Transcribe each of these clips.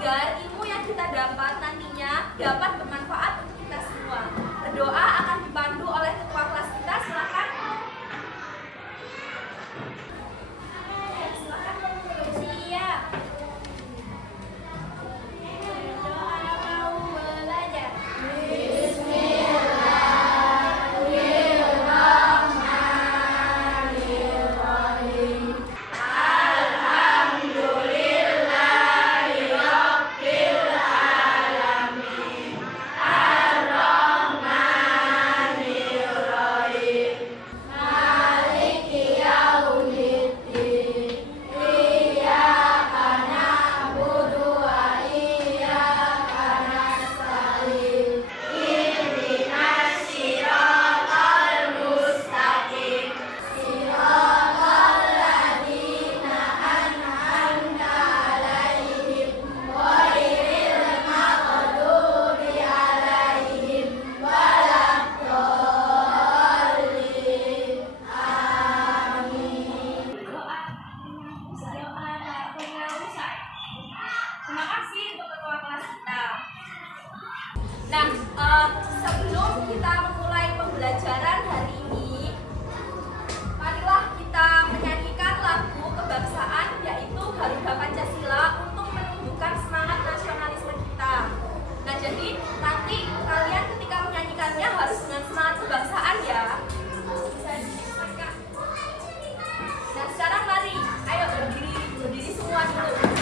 agar ilmu yang kita dapat nantinya dapat bermanfaat untuk kita semua. Berdoa akan dipandu oleh ketua kelas kita. Silakan. Nah, sebelum kita memulai pembelajaran hari ini, marilah kita menyanyikan lagu kebangsaan, yaitu Garuda Pancasila, untuk menumbuhkan semangat nasionalisme kita. Nah, jadi nanti kalian ketika menyanyikannya harus dengan semangat kebangsaan ya. Nah, sekarang mari, ayo berdiri semua dulu.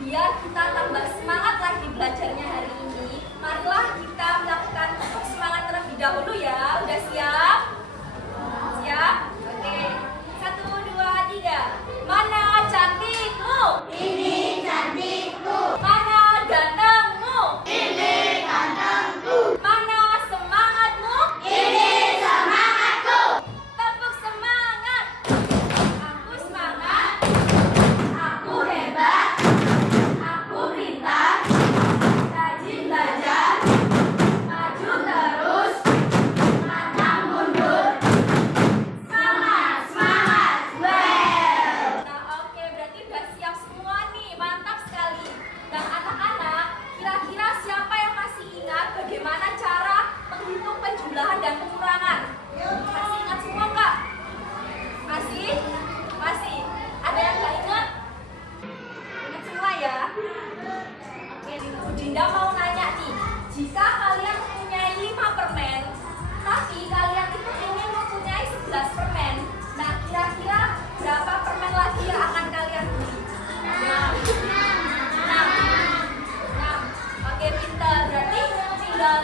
Biar kita tambah semangat lagi belajarnya hari ini, marilah kita melakukan untuk semangat terlebih dahulu ya. Udah siap? Siap? Oke. 1, 2, 3. Mana cantikmu? Ini cantikku. Mana gantengmu? Ini gantengku. Mana semangatmu? Ini semangatku. Tepuk semangat. Aku semangat. Aku hebat. Aku pintar. Rajin belajar. Maju terus. Pantang mundur. Semangat, semangat. Well. Nah, oke, berarti udah siap semua nih. Mantap sekali. Nah, anak-anak, kira-kira siapa yang masih ingat bagaimana cara menghitung penjumlahan dan pengurangan? Masih ingat semua nggak? Masih? Masih? Ada yang nggak ingat? Ingat semua ya? Oke, Bu Dinda mau nanya nih. Jika kalian mempunyai 5 permen, tapi kalian itu ingin mempunyai 11 permen, nah kira-kira berapa permen lagi yang akan kalian beli? 6. Oke, pintar. Berarti tinggal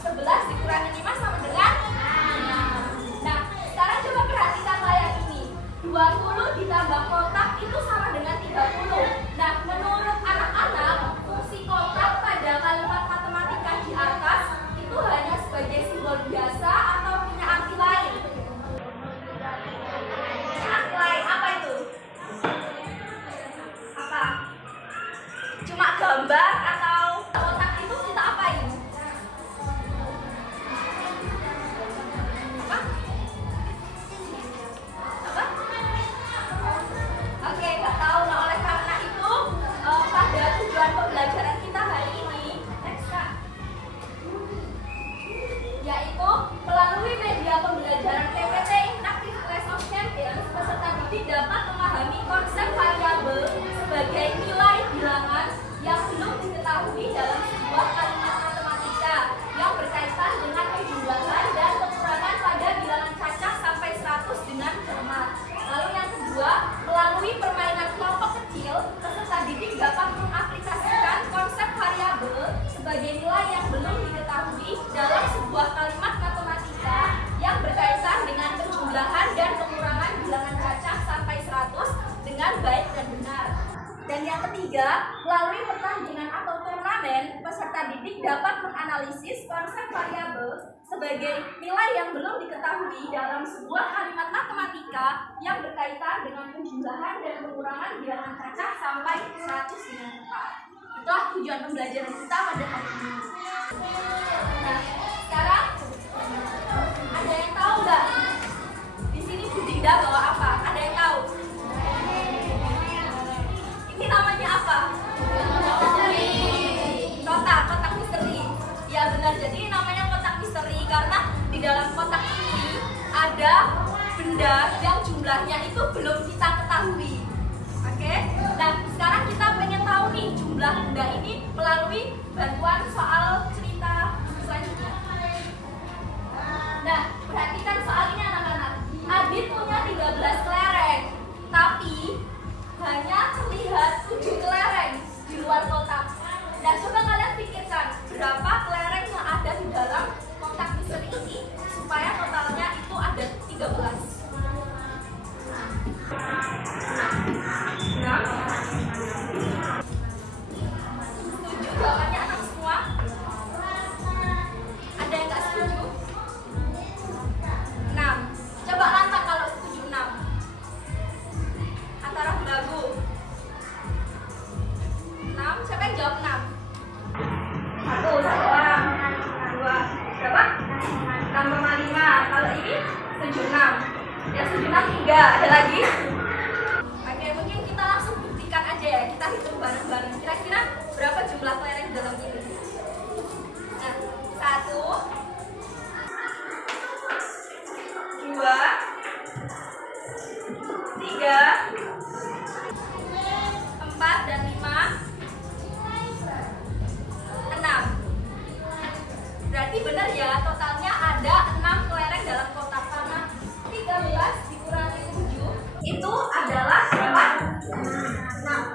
11 dikurangi 5 sama dengan 6. Nah, sekarang coba perhatikan layar ini. 20 ditambah kotak itu sama dengan 30. Nah, menurut anak-anak, fungsi kotak pada kalimat matematika di atas itu hanya sebagai simbol biasa atau punya arti lain? Punya arti lain, apa itu? Apa? Cuma gambar atau kotak itu kita apain? Apa? Apa? didik dapat menganalisis konsep variabel sebagai nilai yang belum diketahui dalam sebuah kalimat matematika yang berkaitan dengan penjumlahan dan pengurangan bilangan cacah sampai 100 dengan tepat. Itulah tujuan pembelajaran kita pada hari ini. Nah, sekarang ada yang tahu nggak? Di sini Bu Dinda bawa apa? Ada yang tahu? Ini namanya apa? Kotak misteri. Ya benar, jadi namanya kotak misteri karena di dalam kotak ini ada benda yang jumlahnya itu belum kita ketahui. Oke? Nah, sekarang kita pengen tahu nih jumlah benda ini melalui bantuan soal cerita selanjutnya. Nah, perhatikan soal ini anak-anak. Adit punya 13 kelereng, tapi hanya terlihat 7 kelereng di luar kotak. Nah, coba kalian pikirkan berapa kelereng yang ada di dalam kotak misteri ini supaya totalnya itu ada 13. Nah, setuju jawabannya anak semua? Ada yang nggak setuju? 6. Coba lantang kalau setuju 6. Antara belagu. 6, siapa yang jawab 6? 1 orang. 2, berapa? 6,5. Kalau ini 76. Yang 76 3. Ada lagi? Oke, mungkin kita langsung buktikan aja ya. Kita hitung bareng-bareng. Kira-kira berapa jumlah kelereng dalam ini? Nah, 1, 2, 3, 4 dan 5, 6. Berarti benar ya, totalnya ada 6 kelereng dalam kotak karena 13 dikurangi 7 itu adalah berapa?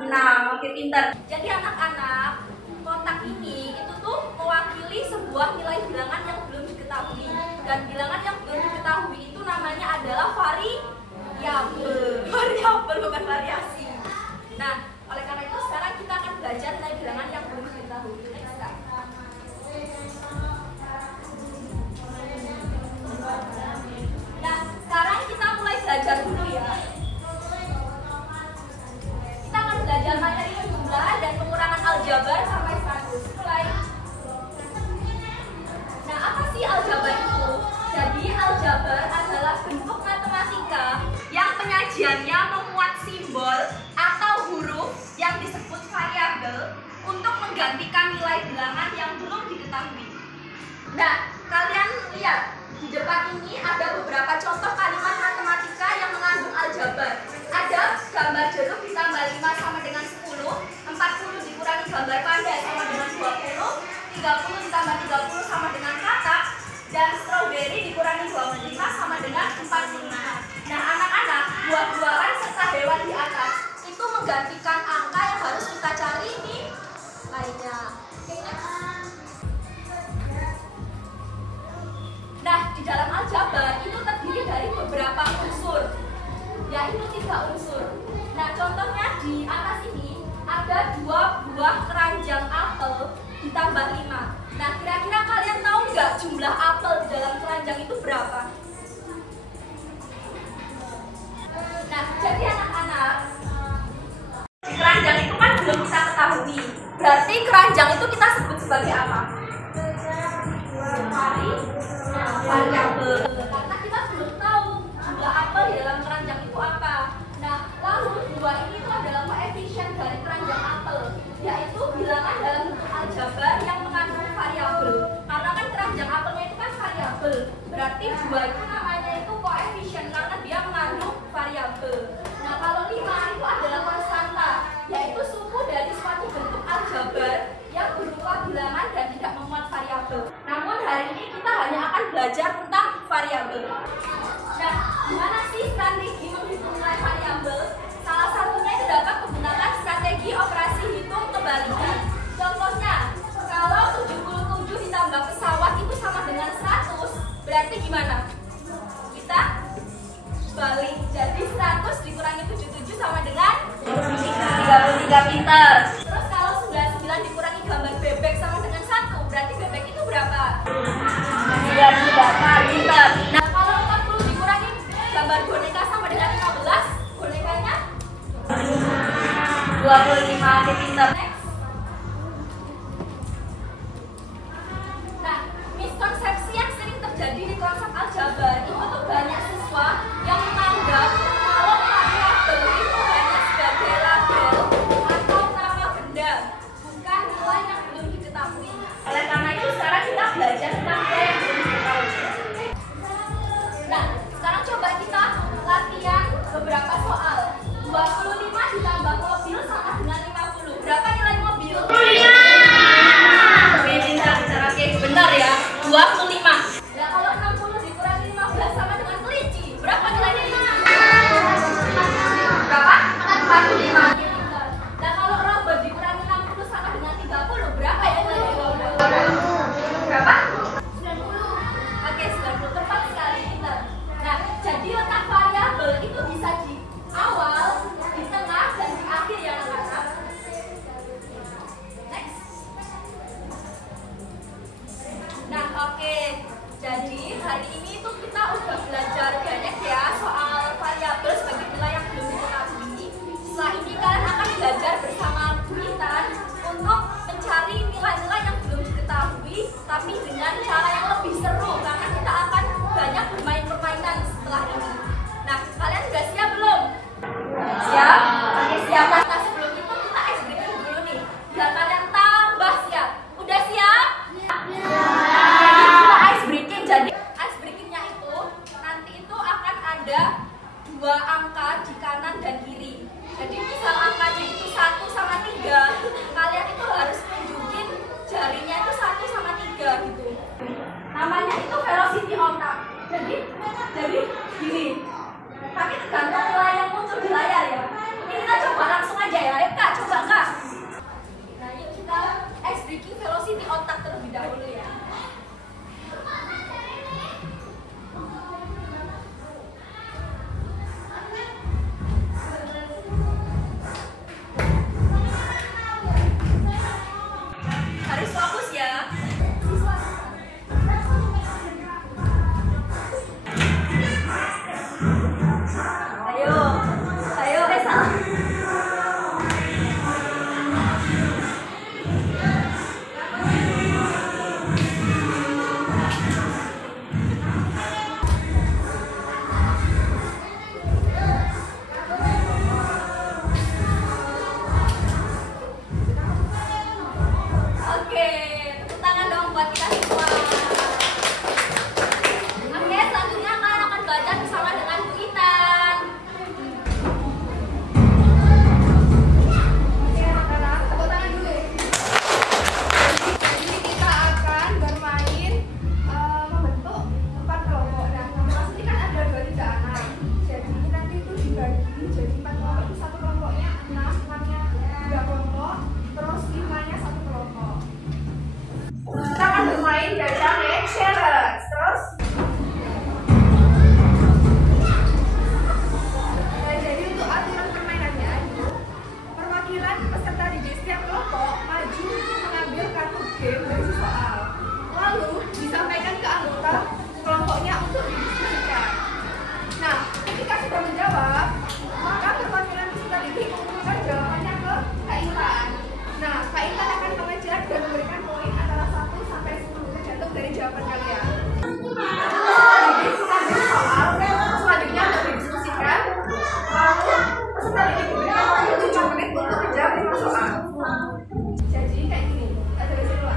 6. Oke, pintar. Jadi anak-anak, kotak ini itu tuh mewakili sebuah nilai bilangan yang belum diketahui. Dan bilangan yang belum diketahui itu namanya adalah variabel. Variabel bukan variasi. Nah, oleh karena itu sekarang kita akan belajar nilai bilangan yang belum diketahui. Nah, sekarang kita mulai belajar dulu ya. Kita akan belajar materi penjumlahan dan pengurangan aljabar sampai 100. Mulai. Nah, apa sih aljabar itu? Jadi aljabar adalah bentuk matematika yang penyajiannya memuat simbol atau huruf yang disebut variabel untuk menggantikan nilai bilangan yang belum diketahui. Nah, kalian lihat di depan ini ada beberapa contoh kalimat matematika yang mengandung aljabar. Ada gambar jeruk ditambah 5 sama dengan 10, 40 dikurangi gambar panda sama dengan 20, 30 ditambah 30 sama dengan katak, dan stroberi dikurangi 25 sama dengan 45. Nah, anak-anak, buah-buahan serta hewan di atas itu menggantikan angka yang harus kita cari nih lainnya. Nah, di dalam aljabar itu terdiri dari beberapa unsur, yaitu 3 unsur. Nah, contohnya di atas ini ada 2 buah keranjang apel ditambah 5. Nah, kira-kira kalian tahu nggak jumlah apel di dalam keranjang itu berapa? Nah, jadi anak-anak, di keranjang itu kan belum bisa ketahui. Berarti keranjang itu kita sebut sebagai apa? Variabel. Karena kita belum tahu jumlah apel di dalam keranjang itu apa. Nah, lalu 2 ini itu adalah koefisien dari keranjang apel, yaitu bilangan dalam bentuk aljabar yang mengandung variabel. Karena kan keranjang apelnya itu kan variabel. Berarti 2 itu namanya itu koefisien karena dia mengandung variabel. Nah, kalau 5 itu adalah konstanta, yaitu suku dari suatu bentuk aljabar yang berupa bilangan dan tidak memuat variabel. Namun hari ini kita hanya akan belajar tentang variabel. Nah, gimana sih strategi menghitung nilai variabel? Salah satunya itu dapat menggunakan strategi operasi hitung kebalikan. Contohnya, kalau 77 ditambah pesawat itu sama dengan 100, berarti gimana? Oke, jadi hari ini tuh kita udah belajar banyak ya soal variabel sebagai nilai yang belum diketahui. Setelah ini kalian akan belajar bersama Bu Intan untuk mencari nilai-nilai yang belum diketahui, tapi dengan cara yang lebih seru karena kita akan banyak bermain permainan setelah ini. Nah, kalian udah siap belum? Siap? Oke, siap. Nah, sebelum itu kita ice breaking dulu nih, biar kalian tambah siap. Udah siap? Jadi ice breakingnya itu nanti itu akan ada 2 angka di kanan dan kiri. Jadi misal angkanya itu 1 sama 3, kalian itu harus tunjukin jarinya itu 1 sama 3 gitu. Namanya itu velocity otak. Jadi gini. Tapi tergantung nilai yang muncul di layar ya. Ini kita coba langsung aja ya. Ayo Kak, coba Kak. Nah, yuk kita ice breaking velocity otak terlebih dahulu ya. Harus fokus ya. Ayo Resa. Oke, tepuk tangan dong buat kita semua. Oke, selanjutnya kalian akan belajar bersama dengan Bu Intan. Oke anak-anak, tepuk tangan dulu ya. Jadi kita akan bermain membentuk 4 kelompok. Nah, pasti kan ada 2 3 anak. Jadi nanti itu dibagi jadi 4 kelompok. Itu satu kelompoknya 6-nya 2 kelompok, terus 5-nya 1 kelompok. Kita akan bermain gajah make challenge. Terus jadi untuk aturan permainannya itu perwakilan peserta di setiap kelompok maju untuk mengambil kartu game dari soal. Lalu disampaikan ke anggota kelompoknya untuk didiskusikan. Nah, ketika sudah menjawab, maka perwakilan peserta didik mengumumkan jawabannya ke Kak Intan. Nah, Kak Intan akan mengejar dan memberikan poin antara 1 sampai 10 tergantung dari jawaban kalian. Jadi mengambil soal selanjutnya untuk didiskusikan. Lalu peserta didik diberikan waktu 7 menit untuk menjawab 5 soal. Jadi kayak gini, ada baca dulu.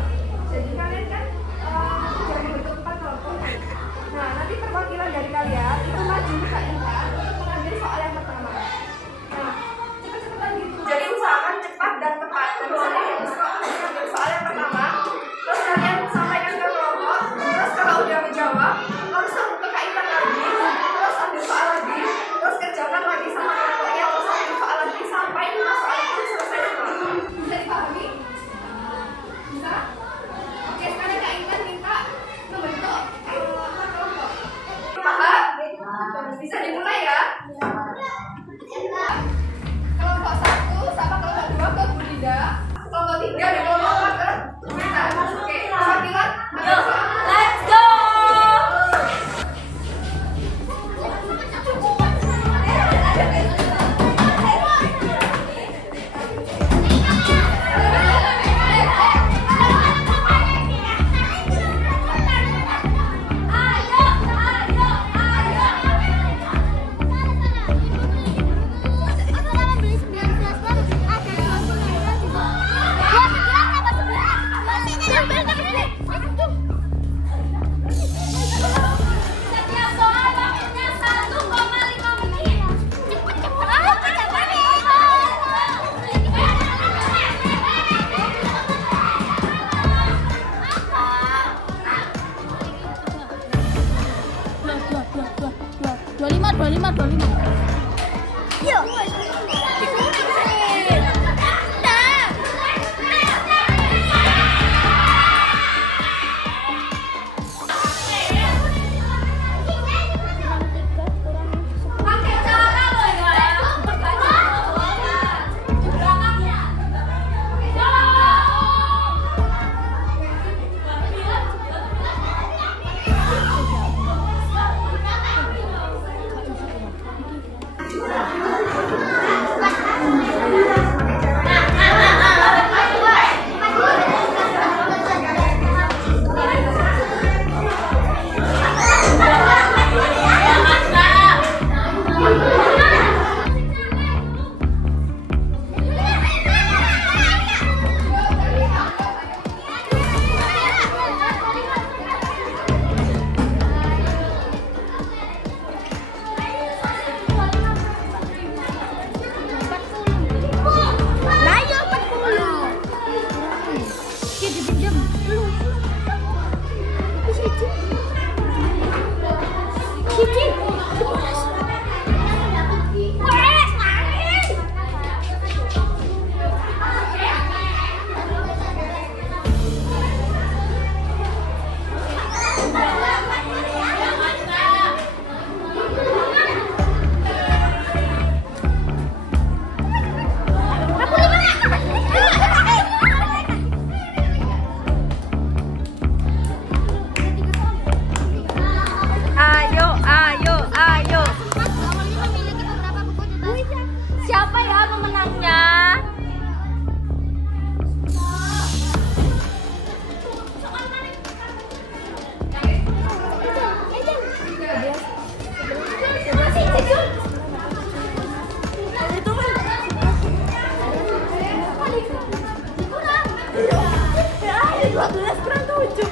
12 kurang 7.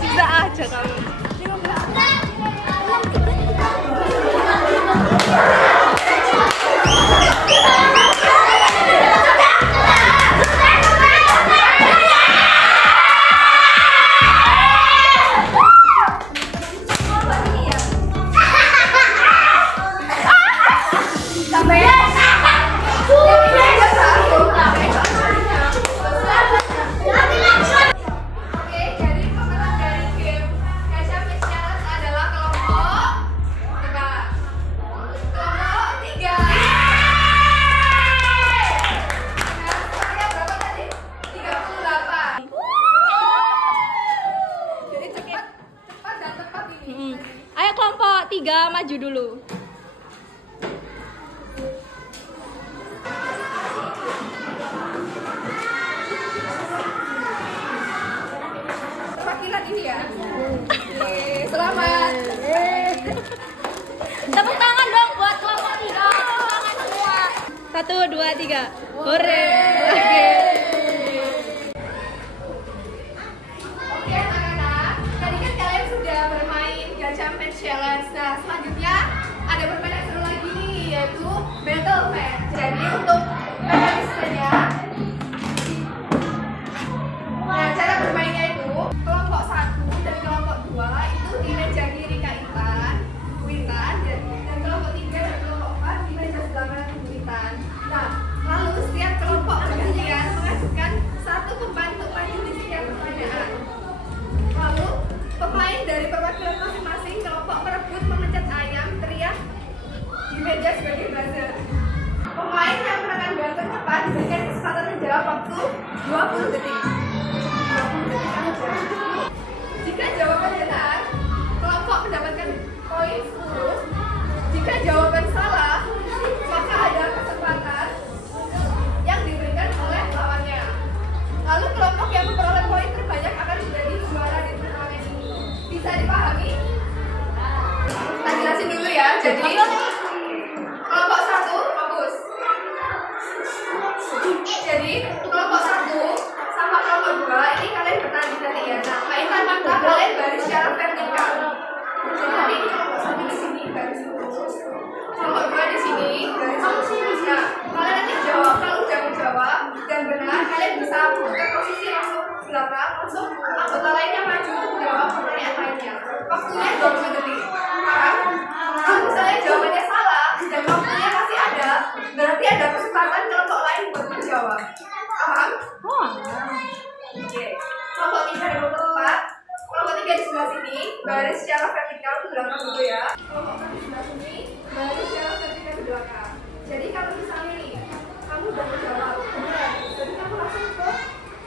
Bisa aja kamu. Ayo kelompok 3 maju dulu. Perwakilan ini ya. Selamat. Tepuk tangan dong buat kelompok 3. Tangan semua. 1, 2, 3. Hore. Oke anak-anak, tadi kan kalian sudah bermain Gajah Match Challenge. Nah selanjutnya ada permainan seru lagi nih, yaitu Battle Match. Jadi untuk mekanismenya, nah cara bermainnya itu kelompok 1 dan kelompok 2 itu di meja kiri Kak Witan, dan kelompok 3 dan kelompok 4 di meja sebelah kanan Witan. Nah lalu setiap kelompok bergantian mengajukan satu pembantu maju di setiap pertanyaan. Lalu pemain dari perwakilan masing-masing kelompok merebut memencet ayam teriak di meja sebagai buzzer. Pemain yang menekan bel tercepat diberikan kesempatan menjawab waktu 20 detik. 20 detik saja. Jika jawaban benar, kelompok mendapatkan poin 10. Jika jawaban salah, maka ada kesempatan yang diberikan oleh lawannya. Lalu kelompok yang memperoleh poin terbanyak akan menjadi juara di turnamen ini. Bisa dipahami? Kita jelasin dulu ya. Jadi kelompok 1 fokus. Jadi kelompok 1 sama kelompok 2 ini kalian bertanding nanti ya. Nah, mainkan mata kalian baris secara vertikal. Jadi nanti ini kelompok 1 di sini baris lurus, kelompok 2 di sini baris lurus. Nah, kalian nanti jawab. Kalau udah menjawab dan benar, kalian bisa putar posisi langsung belakang, langsung anggota lainnya maju untuk menjawab pertanyaan lainnya. Waktunya 20 detik. Paham? Kalau misalnya jawabannya salah dan waktunya masih ada, berarti ada kesempatan kelompok lain buat menjawab. Paham? Oke. Kelompok 3 dan kelompok 4. Kelompok 3 di sebelah sini, baris secara vertikal ke belakang dulu ya. Kelompok 4 di sebelah sini, baris secara vertikal ke belakang. Jadi kalau misalnya nih, kamu udah menjawab benar, jadi kamu langsung ke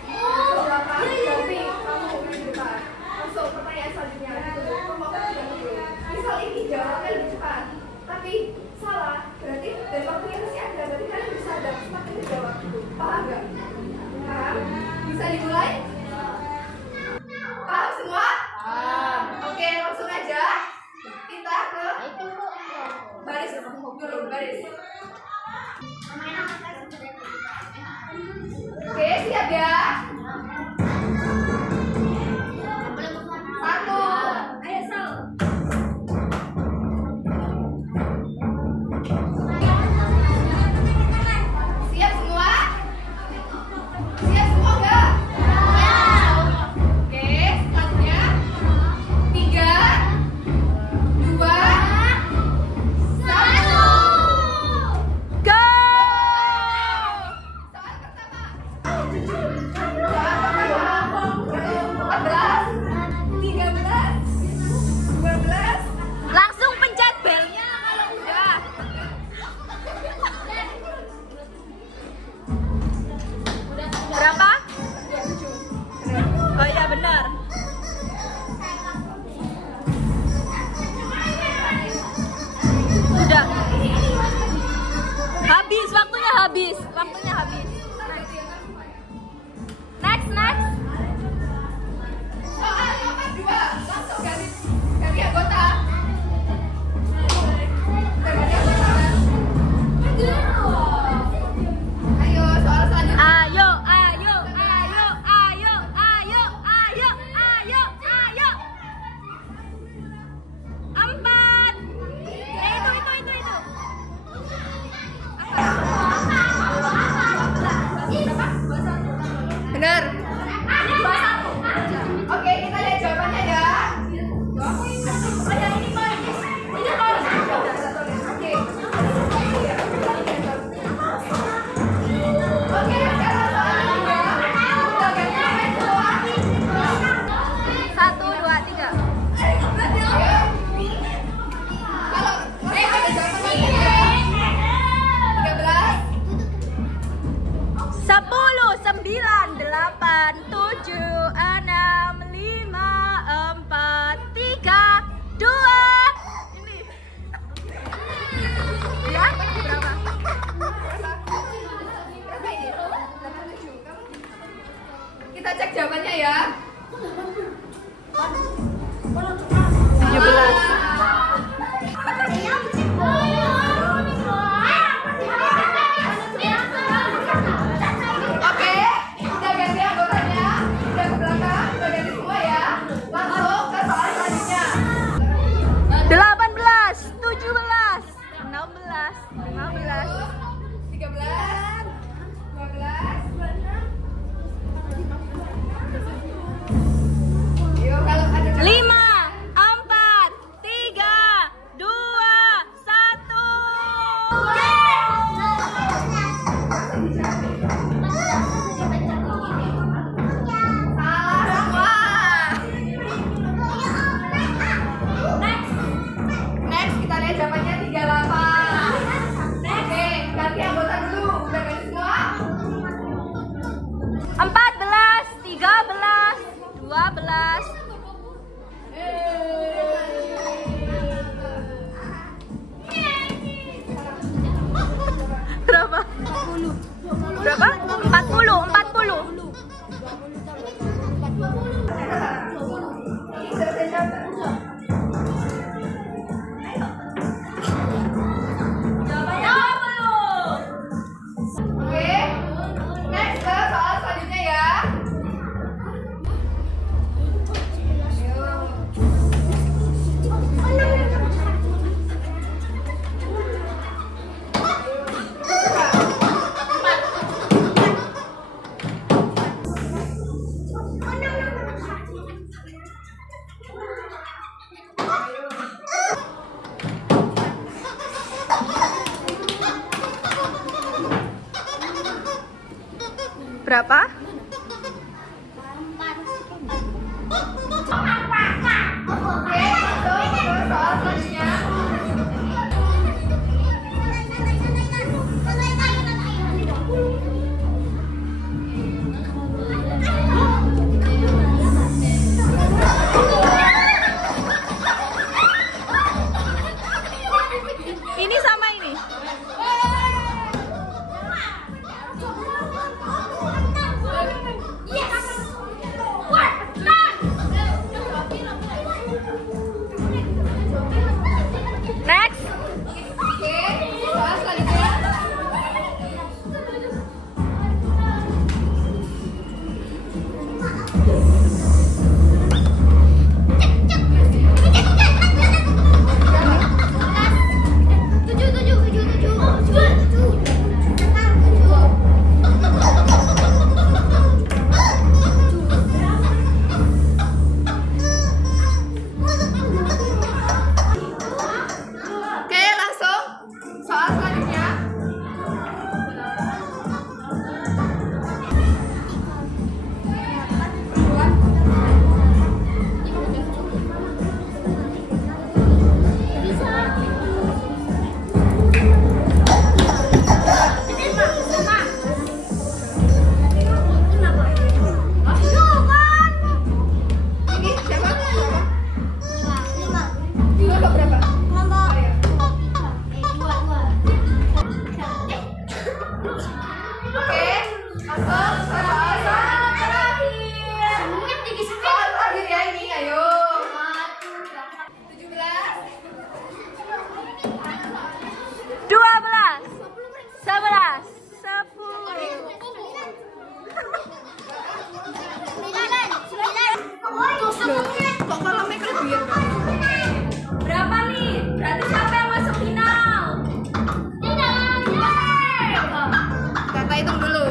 belakang, ganti kamu di depan. Langsung pertanyaan selanjutnya gitu. Kelompok 4 sudah dulu. Misal ini jawabnya lebih cepat, tapi salah, berarti dan waktunya masih ada, berarti kalian bisa ada kesempatan menjawab gitu. Paham nggak? Paham? Bisa dimulai? Paham semua? Paham. Oke, langsung aja kita ke baris dulu, baris. Oke, siap ya? 15. Berapa? 40. Berapa? 40. Berapa? Ini sama ini. Next. Soal selanjutnya. Oke, langsung soal selanjutnya. Ini siapa? Kelompok berapa? Oke, langsung soal terakhir. Soal terakhir ya ini, ayo. 17. 12. 11. 10. Kok kolomnya kelebihan? Berapa nih? Berarti siapa yang masuk final? Kakak hitung dulu.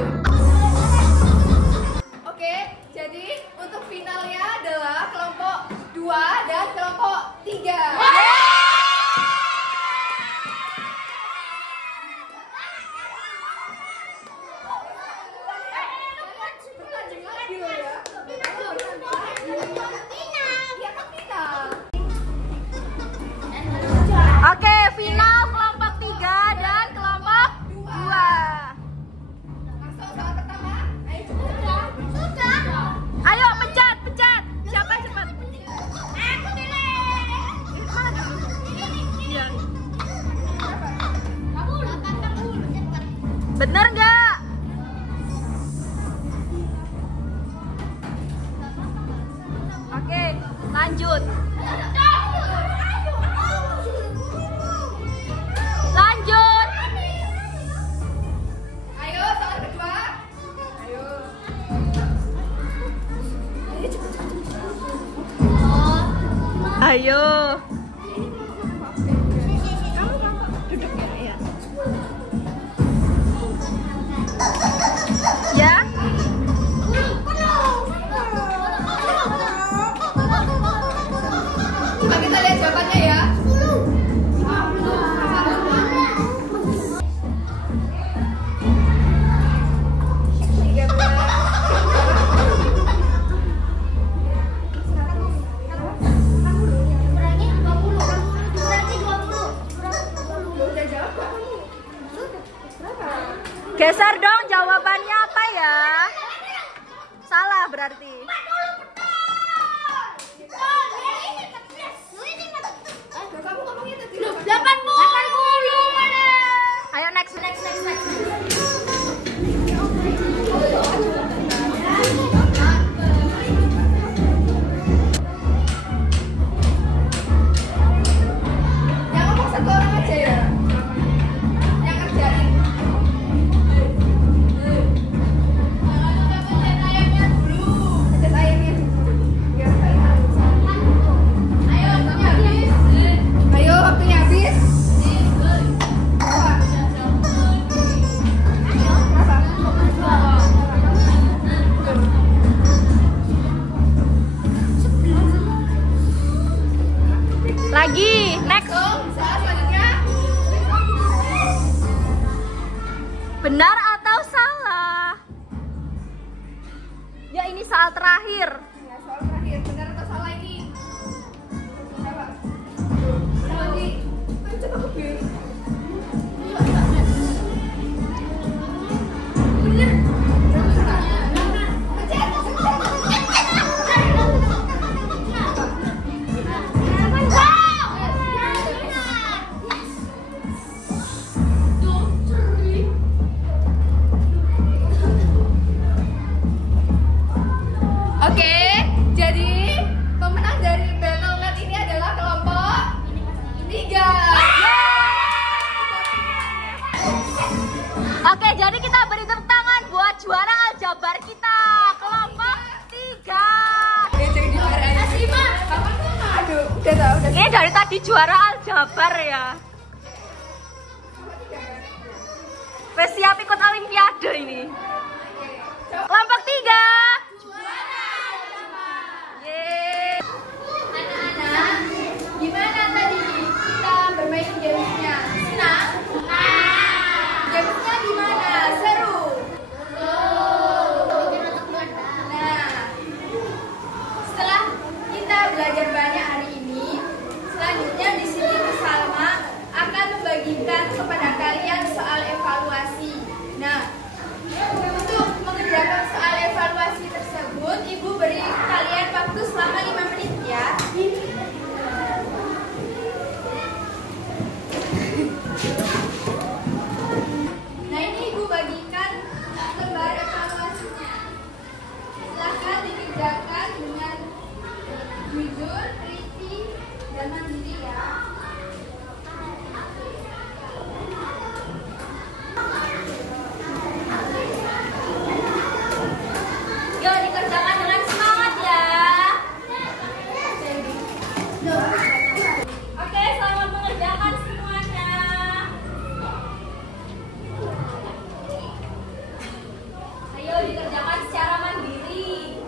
Oke, jadi untuk finalnya adalah kelompok 2 dan kelompok 3. Oke, final kelompok 3 dan kelompok 2. Langsung soal pertama. Ayo cepat. Ayo pencet. Siapa cepat? Mana? Iya. Bener nggak? Oke, lanjut. Lanjut. Ayo soal kedua. Ayo. Ayo. Ya. Coba kita lihat jawabannya ya. Geser dong jawabannya apa ya? Salah berarti. Next. Soal selanjutnya. Benar atau salah? Ya ini soal terakhir. Ya, soal terakhir. Benar atau salah ini? Coba. Lagi. Coba kebir. Bener. Oke, jadi pemenang dari BattleNet ini adalah kelompok 3. Oke, jadi kita beri tepuk tangan buat juara aljabar kita, kelompok 3. Jadi dimarahin. Aduh, udah tahu, udah. Ini dari tadi juara aljabar ya. Wes siap ikut olimpiade ini. Kelompok 3. Yeay. Anak-anak, gimana tadi kita bermain gamesnya? Senang? Gamesnya gimana? Seru? Nah, setelah kita belajar banyak hari ini, selanjutnya di sini Bu Salma akan membagikan kepada kalian soal evaluasi. Nah, untuk mengerjakan soal evaluasi tersebut, Ibu beri kalian waktu selama 5 menit ya. Nah, ini Ibu bagikan lembar evaluasinya. Silakan dikerjakan dengan jujur, teliti, dan mandiri ya. Yuk dikerjakan dengan semangat ya. Oke, selamat mengerjakan semuanya. Ayo dikerjakan secara mandiri.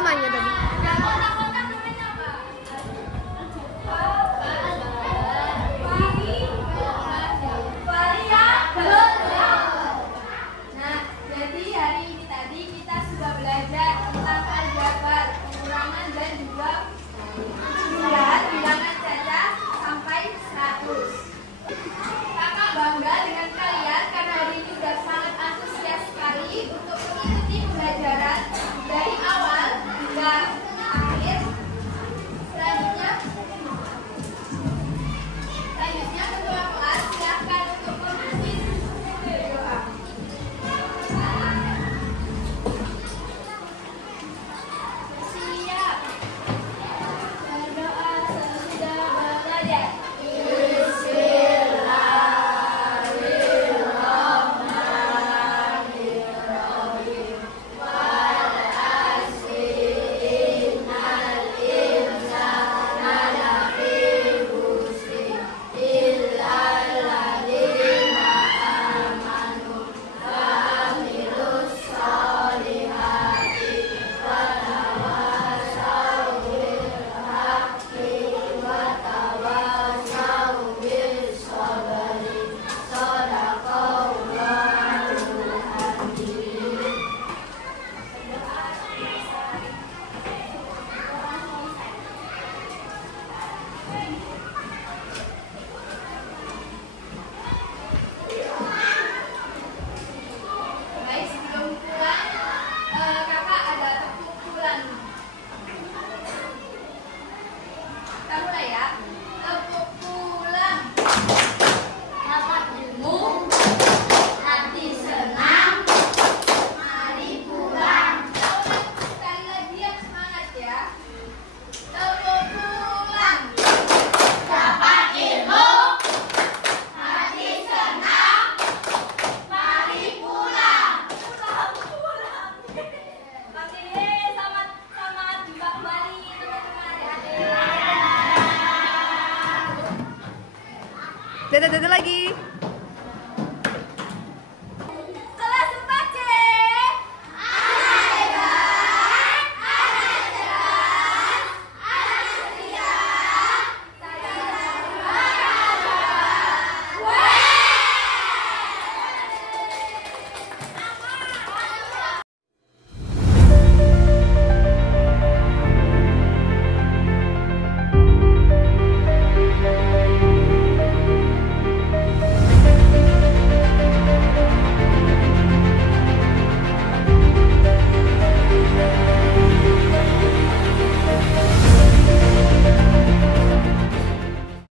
namanya tadi?